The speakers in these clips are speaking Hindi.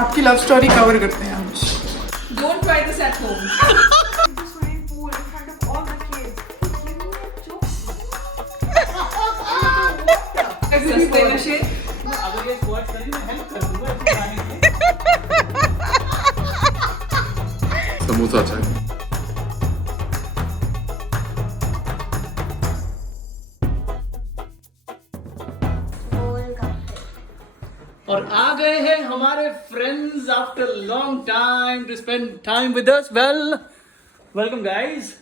आपकी लव स्टोरी कवर करते हैं आज। Don't try this at home. Swimming pool in front of all the kids. सस्ते नशे। अगर ये स्क्वाट करी मैं हेल्प कर दूंगा इसको खाने के लिए। समोसा चाय। और आ गए हैं हमारे friends after long time to spend time with us. Welcome guys.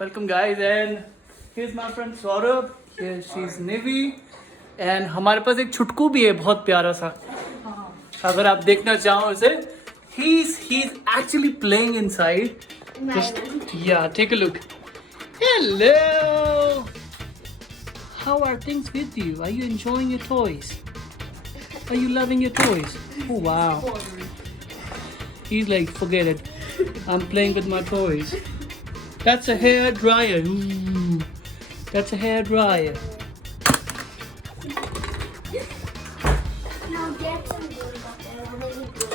Welcome guys and here is my friend Saurabh, here she is Nivi and हमारे पास एक छुटकू भी है बहुत प्यारा सा। अगर आप देखना चाहो उसे, he is actually playing inside. Just yeah, take a look. Hello. How are things with you? Are you enjoying your toys? Are you loving your toys? Oh wow. He's like, forget it. I'm playing with my toys. That's a hair dryer. Ooh. That's a hair dryer.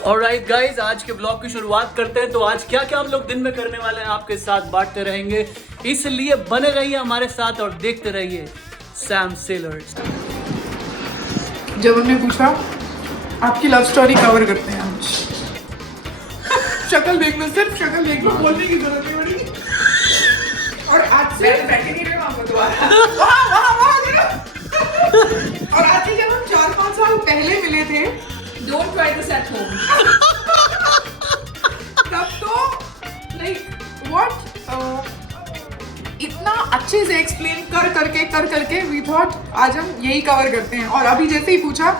Alright guys, आज के ब्लॉग की शुरुआत करते हैं। तो आज क्या क्या हम लोग दिन में करने वाले हैं आपके साथ बांटते रहेंगे, इसलिए बने रहिए हमारे साथ और देखते रहिए सैम सेलर्स। जब हमने पूछा आपकी लव स्टोरी कवर करते हैं आज। शक्ल देख लो, सिर्फ शक्ल देख लो, बोलने की जरूरत नहीं पड़ी। और आज से बैठे नहीं रहे आपको दोबारा। और आज से जब हम 4-5 साल पहले मिले थे, Don't try this at home. तब तो लाइक व्हाट इतना अच्छे से एक्सप्लेन कर करके वी थॉट आज हम यही कवर करते हैं। और अभी जैसे ही पूछा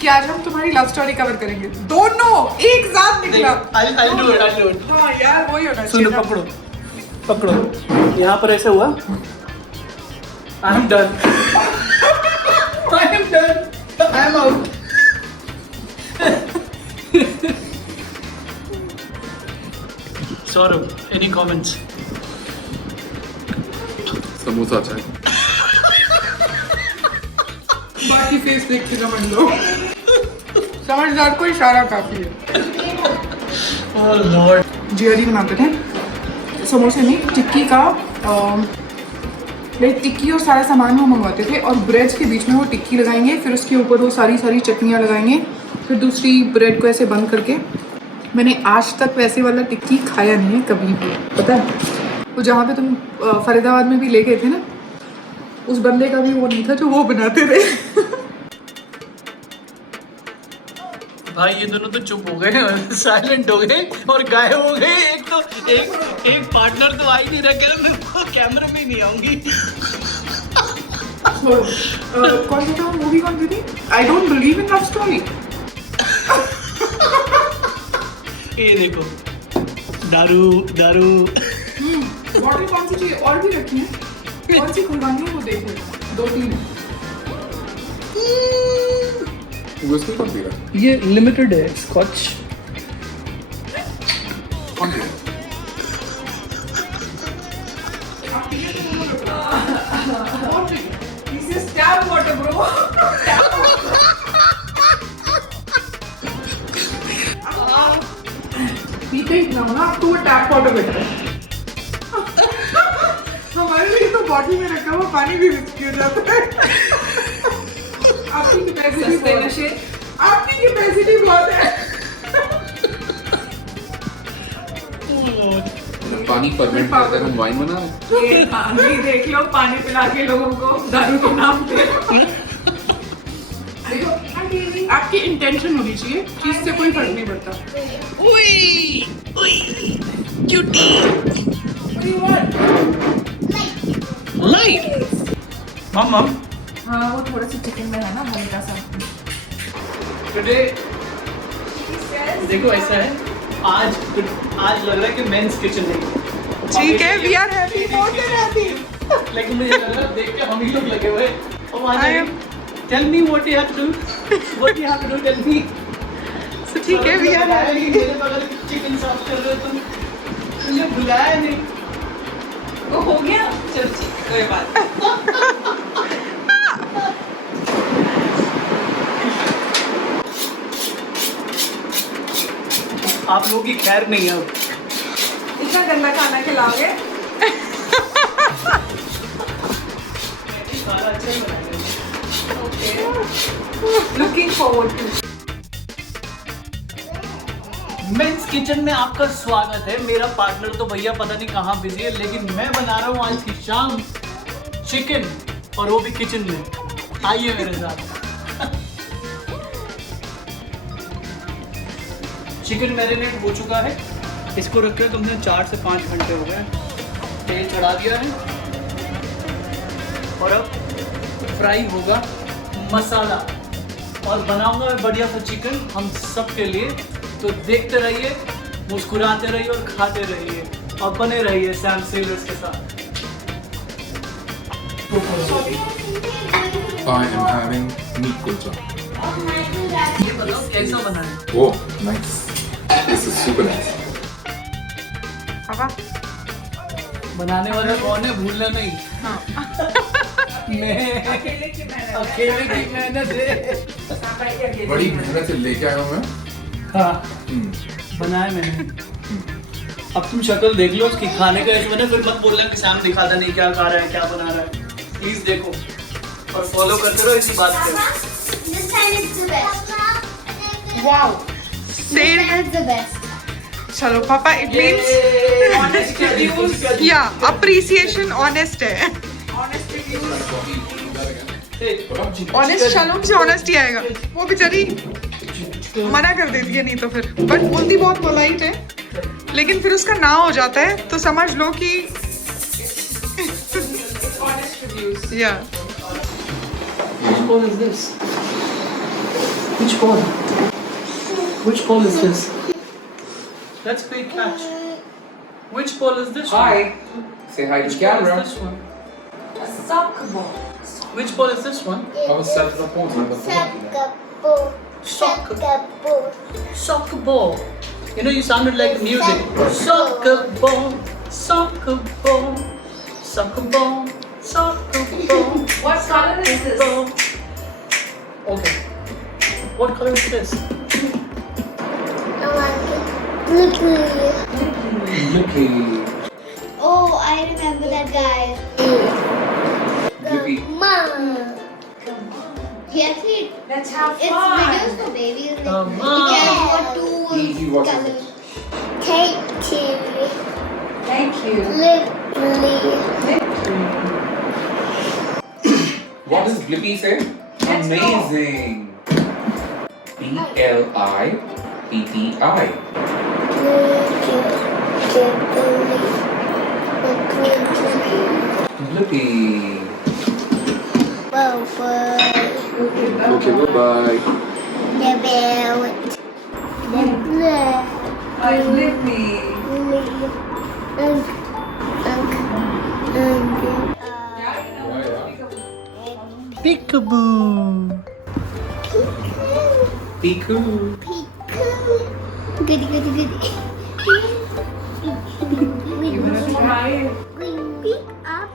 कि आज हम तुम्हारी लव स्टोरी कवर करेंगे, दोनों एक साथ निकला। I'll do it. हाँ यार, वही होना सुनो, चाहिए। पकड़ो। यहाँ पर ऐसे हुआ। I am done. I am out. Saurabh, any comments? Samosa चाय। बाकी फेस देख के समझ लो। समझदार को इशारा काफी है। Oh Lord. जियरी बनाते थे समोसे में टिक्की का, टिक्की और सारा सामान वो मंगवाते थे और ब्रेड के बीच में वो टिक्की लगाएंगे, फिर उसके ऊपर वो सारी चटनियाँ लगाएंगे, फिर दूसरी ब्रेड को ऐसे बंद करके। मैंने आज तक वैसे वाला टिक्की खाया नहीं है कभी भी, पता है। वो जहाँ पे तुम फरीदाबाद में भी ले गए थे ना, उस बंदे का भी वो नहीं था जो वो बनाते थे। भाई ये दोनों तो चुप हो गए, साइलेंट हो गए और गायब हो गए। एक पार्टनर तो आ ही नहीं रहा, कैमरे में ही नहीं आऊंगी। कौन सी था मूवी, कौन सी थी? I don't believe in love story. ये देखो, दारू। बॉटल कौन सी चाहिए? और भी रखी है, कौन सी खुलवानी है वो देखो, 2-3 है। व्हिस्की कौन पी रहा है? ये लिमिटेड है, स्कॉच। कौन पी रहा है? This is tap water, bro. Tap water. पीते ही ना हो ना, आपको वो टैप वाटर बेटर है। हमारे लिए तो बॉटल में रखा हुआ पानी भी मिक्स किया जाता है। आपकी कैपेसिटी सस्ते बहुत नशे। है। आपकी कैपेसिटी बहुत है। पानी फर्मेंट करते हैं, हम वाइन बना रहे हैं। ये पानी देख लो, पानी पिला के लोगों को दारू के नाम पे। देखो, आपकी इंटेंशन होनी चाहिए, चीज से कोई फर्क नहीं पड़ता। लाइट मम हाँ, वो थोड़ा सा चिकन में है ना, हल्का सा। टुडे देखो ऐसा है, आज लग रहा है कि मेंस किचन है। ठीक है, we are happy, more than happy. लेकिन मुझे लग रहा है देख के हम ही लोग लगे हुए। Tell me what you have to do, tell me. ठीक है, वी आर हैप्पी। मेरे बगल चिकन साफ कर रहे हो तुम, मुझे बुलाया नहीं। वो हो गया, चल कोई बात। आप लोगों की खैर नहीं है अब। इतना गंदा खाना खिलाओगे? खाना अच्छा ही बनाएंगे। Looking forward to. Men's kitchen में आपका स्वागत है। मेरा पार्टनर तो भैया पता नहीं कहाँ बिजी है, लेकिन मैं बना रहा हूँ आज की शाम चिकन, और वो भी किचन में। आइए मेरे साथ। चिकन मैरिनेट हो चुका है, इसको रख कर कम से कम 4 से 5 घंटे हो गए। तेल चढ़ा दिया है और अब फ्राई होगा मसाला, और बनाऊंगा मैं बढ़िया सा चिकन हम सब के लिए। तो देखते रहिए, मुस्कुराते रहिए और खाते रहिए, और बने रहिए सैम सेलर्स के साथ। I am having meat kulcha. ये बताओ कैसा बना है? Oh, nice. This is super nice. पापा बनाने वाला कौन है, भूलना नहीं। मैं अकेले की मेहनत। अकेले की मेहनत है। बड़ी मेहनत से लेके आया हूँ मैं। हाँ, बनाया मैंने। अब तुम शक्ल देख लो उसकी, खाने का ऐसे बना, फिर मत बोलना कि सैम दिखाता नहीं क्या खा रहा है, क्या बना रहा है। प्लीज देखो और फॉलो करते रहो इसी बात पे। This time it's the best. Wow This same time it's the best. चलो पापा इट मींस Honest reviews. या अप्रिसिएशन ऑनेस्ट है Honest reviews. ऑनेस्ट शालोम से ऑनेस्ट ही आएगा। वो बेचारी मना कर देती है नहीं तो फिर, बट बोलती बहुत पोलाइट है, लेकिन फिर उसका ना हो जाता है तो समझ लो कि Honest reviews. या Which ball is this? Which ball? Which ball is this? Let's play catch. Which ball is this one? Hi. Say hi to Which the ball camera. is this one? A soccer ball. Which ball is this one? I was set for the phone. Soccer. Soccer ball. You know, you sounded like music. Soccer ball. Soccer ball. Soccer ball. Soccer ball. What color is this? Ball. Okay. What color is this? Yippee. Oh, I remember that guy. Yippee. Mom. Yes, Let's have it's fun. videos for babies. Come Yeah, on. Easy, what is it? Katie, Thank you. Lily, What does Blippi say? Let's go. Amazing. Blippi. Blippi. Okay, bye-bye. I live me. Peekaboo. Piku. Goody, goody, goody. You wanna try it? Pick up.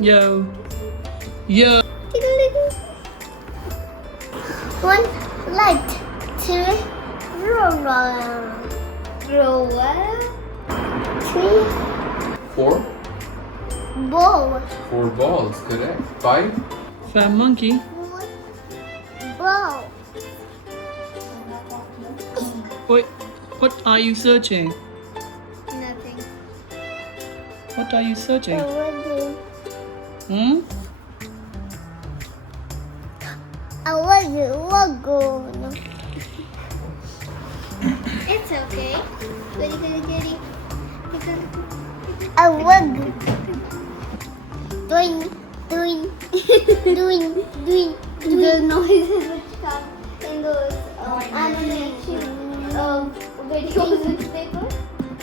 Yo. Yo. One light, two roller, three 4. ball, 4 balls, correct. 5. Fat monkey. four ball. Wait, what are you searching? Nothing. What are you searching? I Hmm? wasn't lagoon. It's okay. Goody, goody, goody. I was doing the noises which come in those animation videos and paper.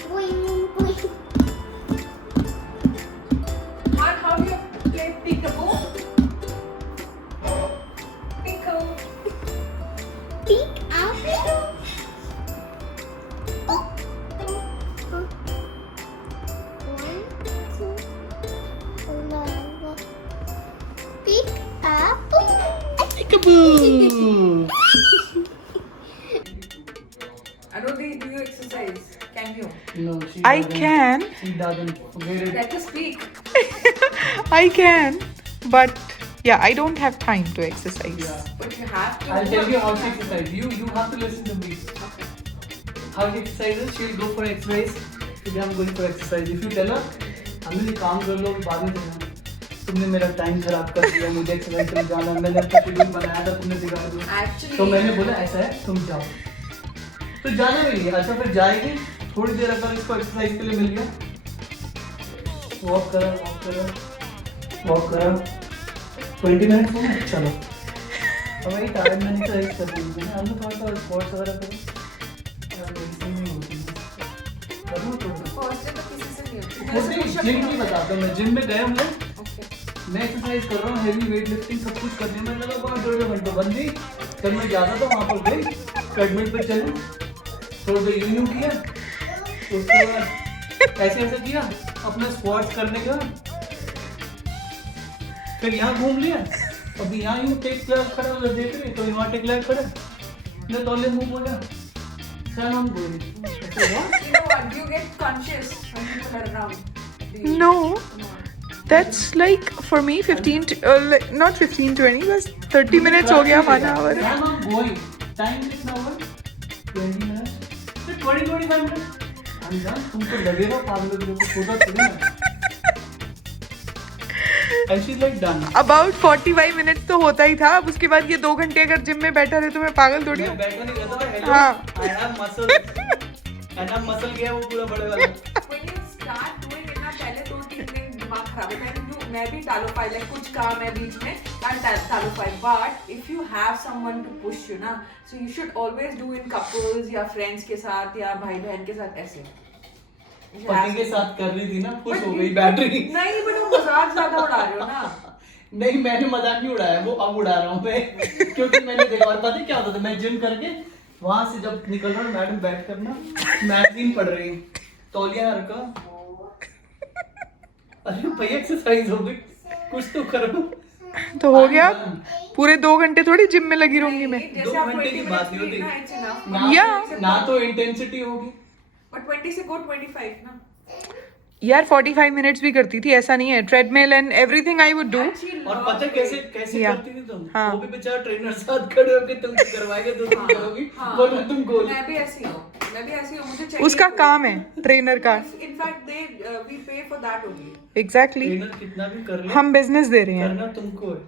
Boing, boing. Mark, how do you play peekaboo? Pickle. Peek up. Peek up. Peekaboo. I don't think you exercise. Can you? No, she I doesn't. can. She doesn't. Forget it. Let us speak. I can, but yeah, I don't have time to exercise. Yeah. But you have to. I'll tell you how she exercises. You have to listen to me. How she exercises, she'll go for exercise. Today I'm going for exercise. If you tell her, हमें ये काम कर लो बाद में करना. तुमने मेरा टाइम खराब कर दिया, मुझे एक्सरसाइज करने जाना, मैंने अपना शेड्यूल बनाया था, तुमने बिगाड़ दिया. Actually. तो मैंने बोला ऐसा है, तुम जाओ. तो जाना भी नहीं. अच्छा फिर जाएगी. थोड़ी देर अगर इसको एक्सरसाइज के लिए मिल गया. वॉक करो. 20 मिनट हो गए. चलो. अब वही टाइम मैंने एक्सरसाइज कर दी थी. हमने थोड़ा सा स्क्वाट्स वगैरह करो. First day तो किसी से नहीं होती. जिम की बताता हूँ मैं. जिम में गए हम लोग. Okay. मैं एक्सरसाइज कर रहा हूँ, हेवी वेट लिफ्टिंग सब कुछ करने में लगा 5-2 घंटे. बन गई. कल मैं जाता था वहाँ पर गई, ट्रेडमिल पे चली, थोड़ा सा यूं किया, उसके बाद ऐसे ऐसे किया, अपना स्क्वाट्स करने का, फिर यहाँ घूम लिया. अभी यहाँ यूं टेक लैग खड़ा उधर देख रही, तो वहाँ टेक लैग खड़ा, मैं तौले मुँह बोला सर हम बोली. You know what? You get conscious when people are around. Do you? No, No. that's like for me 15 to, like, not 15-20 बस 30 minutes हो गया 1 hour. Sam, I'm going. Time कितना हुआ? 20 minutes. फिर 20-25 minutes. I'm done. तुमको लगेगा पागल लोगों को छोटा थोड़ी ना. And she's like done. About 45 minutes तो होता ही था. अब उसके बाद ये 2 घंटे अगर जिम में बैठा रहे तो मैं पागल थोड़ी मैं हूँ. बैठा नहीं करता था. Hello. हाँ. I have muscle. And अब muscle गया वो पूरा बड़े वाला. When you start doing it ना, पहले 2-3 दिन दिमाग खराब होता है. मैं भी टालोफाइल है, कुछ काम है बीच में, टालोफाइल. But if you have someone to push you ना, so you should always do in couples या friends के साथ या भाई बहन के साथ ऐसे. पति के साथ कर रही थी ना, खुश हो गई बैटरी. नहीं, but वो मजाक ज्यादा उड़ा रहे हो ना. नहीं, मैंने मजाक नहीं उड़ाया, वो अब उड़ा रहा हूँ मैं. क्योंकि मैंने देखा. और पता है क्या होता था, मैं जिम करके वहां से जब निकल रहा हूँ, मैडम बैठ कर ना मैगजीन पढ़ रही, तौलिया हरका. अरे भैया एक्सरसाइज हो गई, कुछ तो करो. तो हो गया. पूरे 2 घंटे थोड़ी जिम में लगी रहूंगी मैं. जैसे 2 आप घंटे 20 की बात minutes नहीं ना, होती. it's enough. ना, Yeah. ना तो इंटेंसिटी होगी. But 20 से go 25 ना. यार 45 मिनट्स भी करती थी, ऐसा नहीं है. Treadmill and everything I would do. And she और lost पता है कैसे weight. कैसे Yeah. करती थी तुम. हाँ. वो भी बेचारा ट्रेनर साथ खड़े होके तुम करवाएगा तो तुम करोगी. हाँ. बोलो तुम गोल. मैं भी ऐसी हूँ. मुझे चाहिए. उसका काम है ट्रेनर का. In fact, we pay for that only. Exactly. Trainer कितना भी कर ले, हम बिजनेस दे रहे हैं. करना तुमको है.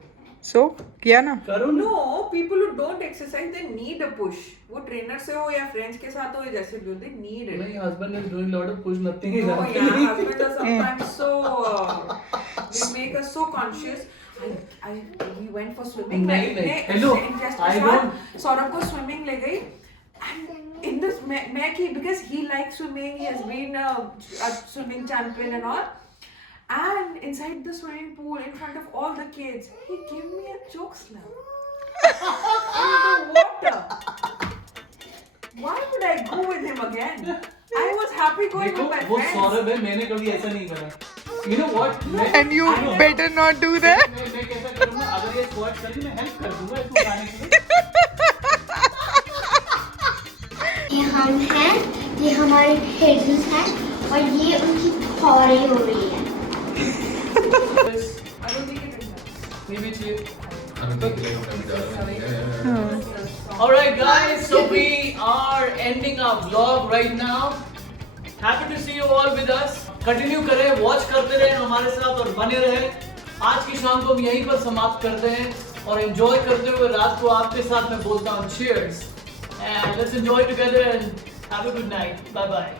सो किया ना. करो ना. No, people who don't exercise, they need a push. वो ट्रेनर से हो या फ्रेंड्स के साथ हो या जैसे भी हो, they need it. My husband is doing lot of push, nothing is Oh yeah, happening. husbands are sometimes so. They make us so conscious. We went for swimming. नहीं. Hello, I don't. सौरभ को swimming ले गई. And in this, मैं की because he likes swimming, he has been a swimming champion and all. And inside the swimming pool, in front of all the kids, he gave me a choke slam. In the water. Why would I go with him again? I was happy going देखो with my वो friends. सौरभ है, मैंने कभी ऐसा नहीं करा. You know what? And you better not do that. मैं कैसा करूँगा, अगर ये स्क्वाट करेगी मैं हेल्प कर दूँगा इसको उठाने के लिए. ये हम हैं, ये हमारे हेडल्स हैं और ये उनकी खौरें हो रही है. I don't think it is that. Maybe it's you. I don't think it is. Alright guys, so we are ending our vlog right now. Happy to see you all with us. Continue करें, watch करते रहें हमारे साथ और बने रहें. आज की शाम को हम यहीं पर समाप्त करते हैं और enjoy करते हुए रात को आपके साथ मैं बोलता हूँ cheers and let's enjoy together and have a good night. Bye bye.